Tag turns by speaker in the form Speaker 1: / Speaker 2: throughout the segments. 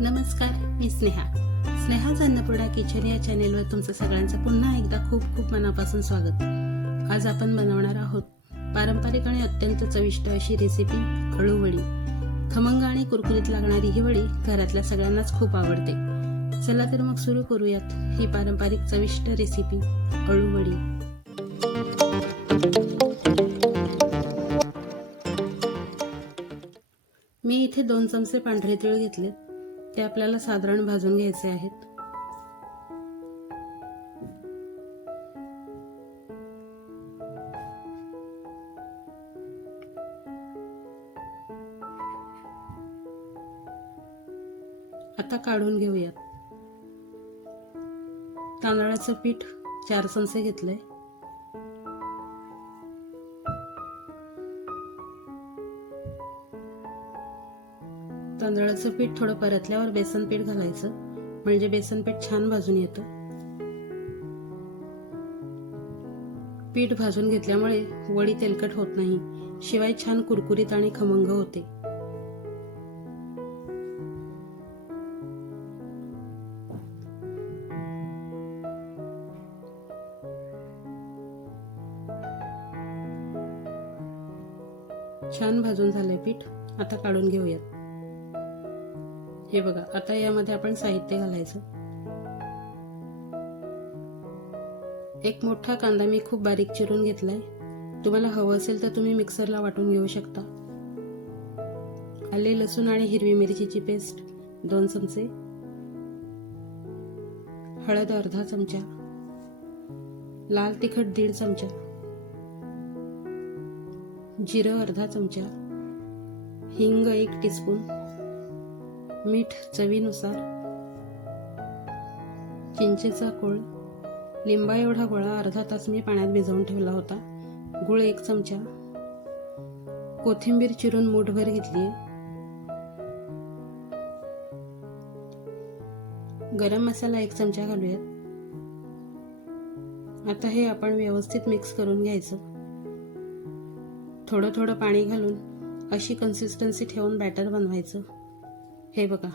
Speaker 1: नमस्कार मी स्नेहा. स्नेहा अन्नपूर्णा किचन या चॅनेलवर तुमचं सगळ्यांचं पुन्हा एकदा खूप खूप मनापासून स्वागत. आज आपण बनवणार आहोत पारंपरिक आणि अत्यंत चविष्ट अशी रेसिपी हळूवडी खमंग आणि कुरकुरीत लागणारी ही वडी घरातल्या सगळ्यांनाच खूप आवडते. चला तर मग सुरू करूयात ही पारंपरिक चविष्ट रेसिपी हळूवडी मी इथे दोन चमचे पांढरे तीळ घेतलेत. ते आपल्याला साधारण भाजून घ्यायचे आहेत. आता काढून घेऊयात. तांदळाचं पीठ चार चमचे घेतलंय. तांदळाचं पीठ थोडं परतल्यावर बेसन पीठ घालायचं. म्हणजे बेसन पीठ छान भाजून येतं. पीठ भाजून घेतल्यामुळे वडी तेलकट होत नाही. शिवाय छान कुरकुरीत आणि खमंग होते. छान भाजून झालंय पीठ. आता काढून घेऊयात. हे बघा आता यामध्ये आपण साहित्य घालायचं. एक मोठा कांदा मी खूप बारीक चिरून घेतलाय. तुम्हाला हवं असेल तर तुम्ही मिक्सरला वाटून घेऊ शकता. आले लसूण आणि हिरवी मिरचीची पेस्ट दोन चमचे. हळद अर्धा चमचा. लाल तिखट दीड चमचा. जिरं अर्धा चमचा. हिंग एक टीस्पून. मीठ चवीनुसार. चिंचेचा कोळ. लिंबा एवढा गोळा अर्धा तास मी पाण्यात भिजवून ठेवला होता. गुळ एक चमचा. कोथिंबीर चिरून मूठभर घेतली गरम मसाला एक चमचा घालूयात. आता हे आपण व्यवस्थित मिक्स करून घ्यायचं. थोडं थोडं पाणी घालून अशी कन्सिस्टन्सी ठेवून बॅटर बनवायचं. हे बघा.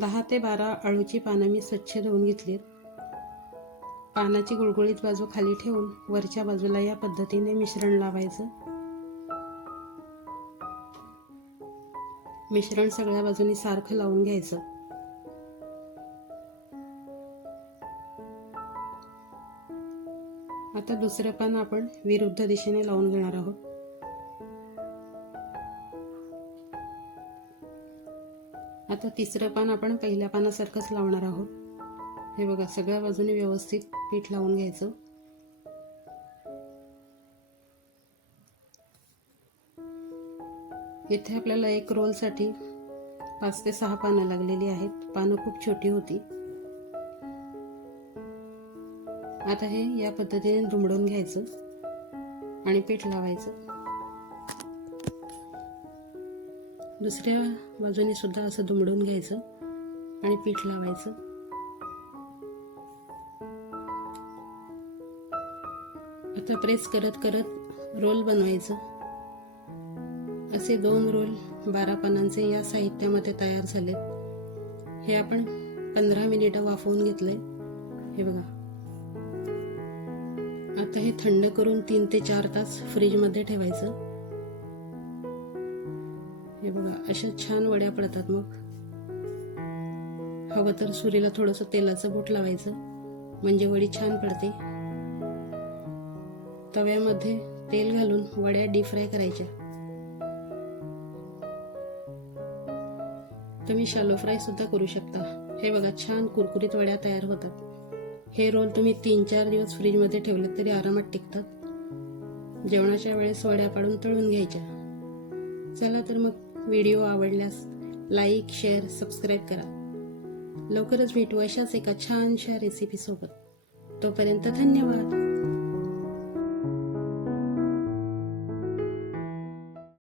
Speaker 1: दहा ते बारा अळूची पानं मी स्वच्छ धुवून घेतलीत. पानाची गुळगुळीत बाजू खाली ठेवून वरच्या बाजूला या पद्धतीने मिश्रण लावायचं. मिश्रण सगळ्या बाजूनी सारखं लावून घ्यायचं. आता दुसरं पान आपण विरुद्ध दिशेने लावून घेणार आहोत. आता तिसरं पान आपण पहिल्या पानासारखंच लावणार आहोत. हे बघा सगळ्या बाजूने व्यवस्थित पीठ लावून घ्यायचं. इथे आपल्याला एक रोलसाठी पाच ते सहा पानं लागलेली आहेत. पानं खूप छोटी होती. आता हे या पद्धतीने दुमडून घ्यायचं आणि पीठ लावायचं. दुसऱ्या बाजूने सुद्धा असं दुमडून घ्यायचं आणि पीठ लावायचं. आता प्रेस करत करत रोल बनवायचं. असे दोन रोल बारा पानांचे या साहित्यामध्ये तयार झालेत. हे आपण पंधरा मिनिटं वाफवून घेतलंय. हे बघा. आता हे थंड करून तीन ते चार तास फ्रीजमध्ये ठेवायचं. हे बघा अशा छान वड्या पडतात मग. हवं तर सुरीला थोडंसं तेलाचं बोट लावायचं. म्हणजे वडी छान पडते. तव्यामध्ये तेल घालून वड्या डीप फ्राय करायच्या. तुम्ही शालो फ्राय सुद्धा करू शकता. हे बघा छान कुरकुरीत वड्या तयार होतात. हे रोल तुम्ही तीन चार दिवस फ्रीजमध्ये ठेवले तरी आरामात टिकतात. जेवणाच्या वेळेस वड्या पाडून तळून घ्यायच्या. चला तर मग व्हिडिओ आवडल्यास लाईक शेअर सबस्क्राईब करा. लवकरच भेटू अशाच एका छानशा रेसिपीसोबत तोपर्यंत धन्यवाद.